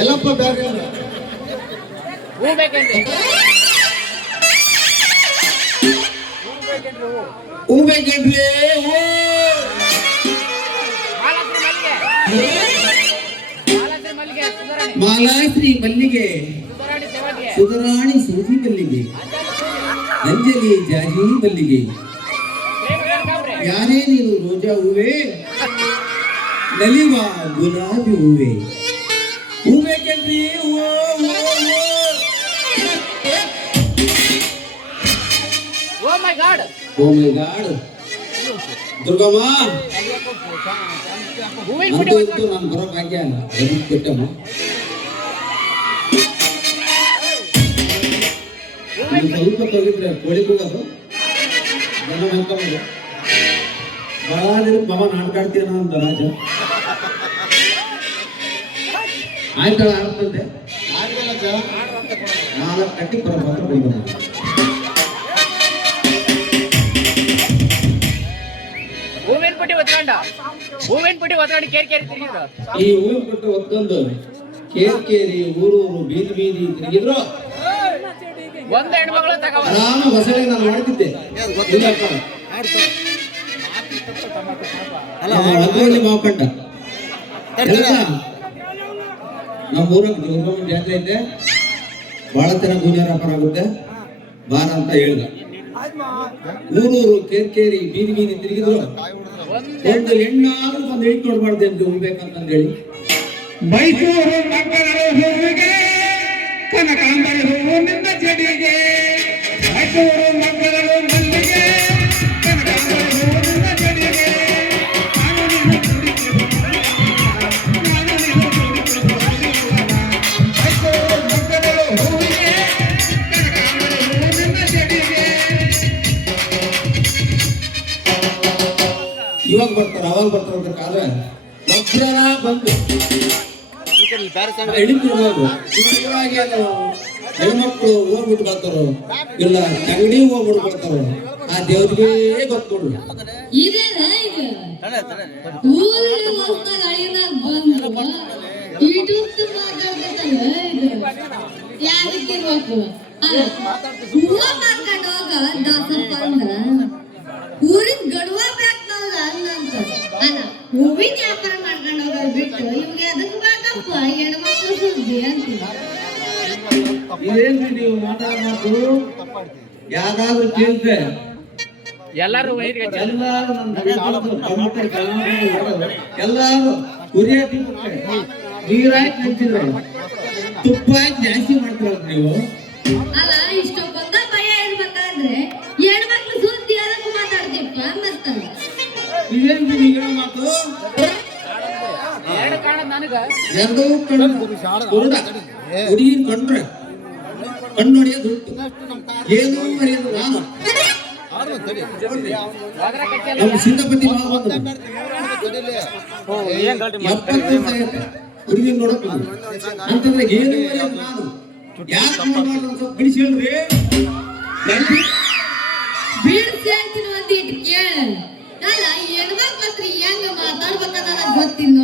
ಎಲ್ಲಪ್ಪ bag ಹೂ ಬೇಕೇನ್ರಿ? ಹೂ ಬೇಕೇನ್ರಿ? ಮಾಲಾಶ್ರೀ ಮಲ್ಲಿಗೆ, ಸುಧರಾಣಿ ಸೂಜಿ ಮಲ್ಲಿಗೆ, ಅಂಜಲಿ ಜಾಜಿ ಮಲ್ಲಿಗೆ. ಯಾರೇ ನೀನು ರೋಜಾ ಹೂವೇ, ನಲಿವ ಗುಲಾಬಿ ಹೂವೇ. ಹೂ ಬೇಕೇನ್ರಿ? ಓ ಮೈ ಗಾಡ್, ಓ ಮೈ ಗಾಡ್. ದುರ್ಗಮ್ಮ ಅಂತೂ ಇತ್ತು ನಾನು ಬರೋ ಭಾಗ್ಯ ಕೊಟ್ಟಮ್ಮ. ಸ್ವಲ್ಪ ಹೋಗಿದ್ರೆ ಕೋಳಿ ಕೂಗೋದು ಜನ ಮಾಡ್ಕೊಂಡು ಬಹಳ ದಿನಕ್ಕೆ ಮಾಮ ನಾಟಕ ಆಡ್ತೀನ ಅಂತ ರಾಜ ಆಯ್ತಳ ಆಡ್ತಂತೆ 4 ಗಂಟೆಗೆ ಬರೋ ಮಾತ್ರ ಬೈಬಂದ. ಹೂವಿನ ಪುಟ್ಟಿ ಒತ್ಕೊಂಡು ಕೇರಿ ತಿರುಗಿದ್ರು. ಈ ಹೂವಿನ ಪುಟ್ಟಿ ಒತ್ಕೊಂಡು ಕೇರಿ ಊರೂರು ಬೀದಿ ತಿರುಗಿದ್ರು. ಒಂದು ಹೆಣ್ಮಗಳು ಆರಾಮ ಹೊಸಳೆ ನಾನು ಮಾಡ್ತಿದ್ದೆ. ಮಾಪಂಡ ನಮ್ಮ ಊರಾಗ ದುರ್ಗಮ್ಮ ಜಾತ್ರೆ ಐತೆ, ಬಹಳ ಚೆನ್ನಾಗಿ ಗುಂಜಾರ ವ್ಯಾಪಾರ ಆಗುತ್ತೆ ಬಾರ ಅಂತ ಹೇಳ್ದ. ಊರೂರು ಕೇರಿ ಬೀದಿ ತಿರುಗಿದ್ರು. ಒಂದು ಹೆಣ್ಣಾದ್ರೂ ಒಂದು ಹೆಣ್ಣು ನೋಡ್ಬಾರ್ದು ಅಂತ ಹೋಗ್ಬೇಕಂತಂದು ಹೇಳಿ ಮೈಸೂರು ಮಕ್ಕಳ ಹೂವಿಗೆ ಕನಕಾಂಬರ ಹೂವು ನಿನ್ನ ಜಡಿಗೆ, ಮೈಸೂರು ಮಕ್ಕಳ ಮಲ್ಲಿಗೆ ಕನಕಾಂಬರ ಹೂವು ನಿನ್ನ ಜಡಿಗೆ. ಮೈಸೂರು ಮಕ್ಕಳ ಹೂವಿಗೆ ಕನಕಾಂಬರ ಹೂವು ನಿನ್ನ ಜಡಿಗೆ. ಇವಾಗ ಬರ್ತಾರ ಅವಾಗ ಬರ್ತಾರ ಬೇಕಾದ್ರೆ ವಜ್ರನ ಬಂದು ಹಿಡಿತಿರ್ಬೋದು. ಹೆಣ್ಮಕ್ಳು ಹೋಗ್ಬಿಟ್ಟು ಬರ್ತಾರೋ ಇಲ್ಲ ಅಂಗಡಿ ಹೋಗ್ಬಿಟ್ಟು ಬರ್ತಾರೋ ಆ ದೇವ್ರಿಗೆ ಗೊತ್ತು ನೋಡ್ರಿ. ಊರಿನ ಗಡುವ ಬೇಕಲ್ಲ ಅನ್ನಂತ ಅಲ್ಲ ಹೂವಿನ ವ್ಯಾಪಾರ ಮಾಡ್ಕೊಂಡು ಹೋಗೋದು ಬಿಟ್ಟು ಇವ್ಗೆ ಅದಕ್ಕೆ ಬೇಕಪ್ಪ ಹೆಣ್ಮಕ್ಳು ಸುದ್ದಿ ಅಂತ. ಏನ್ರಿ ನೀವು ಮಾತಾಡೋದು? ಯಾವ್ದಾದ್ರು ಕೇಳಿದ್ರೆ ಎಲ್ಲಾರು ಎಲ್ಲಾರು ಉರಿ ಹಾಕಿ ನೀರ್ ಹಾಕಿ ನಿಂತಿದ್ರೆ ತುಪ್ಪ ಹಾಕಿ ಜಾಸ್ತಿ ಮಾಡ್ತೀರ ನೀವು. ಅಲ್ಲ ಇಷ್ಟೊಂದ ಭಯ ಇರ್ಬೇಕಂದ್ರೆ ಹೆಣ್ಮಕ್ಳು ಸುದ್ದಿ ಅದಕ್ಕೆ ಮಾತಾಡ್ತಿಪ್ಪ ಮತ್ತ ಇದೇನ್ರಿ ಈಗ ಮಾತು? ಎರಡು ಕಾಣ ನನಗ ಎರಡೂ ಹುಡುಗಿನ ಕಂಡ್ರೆ ಕಣ್ಣು ಹೊಡೆಯೋದು ಏನೋ ಮರೆಯೋದು. ನಾನು ನಮ್ಮ ಸಿದ್ದಪತಿ ಹುಡುಗಿನ ನೋಡಕ್ ಅಂತಂದ್ರೆ ಏನು ಮರೆಯೋದು ನಾನು. ಯಾಕೆ ಮಾಡ್ಬಾರ್ದು ಬಿಡಿಸಿ ಹೇಳ್ರಿ. ಬಿಡಿಸಿ ಅಂತೀನಿ ಒಂದಿಟ್ಟು ಕೇಳ. ಅಲ್ಲ ಹೆಣ್ಮಕ್ಳು ಹತ್ರ ಹೆಂಗ ಮಾತಾಡ್ಬೇಕಂತ ಗೊತ್ತಿಲ್ಲ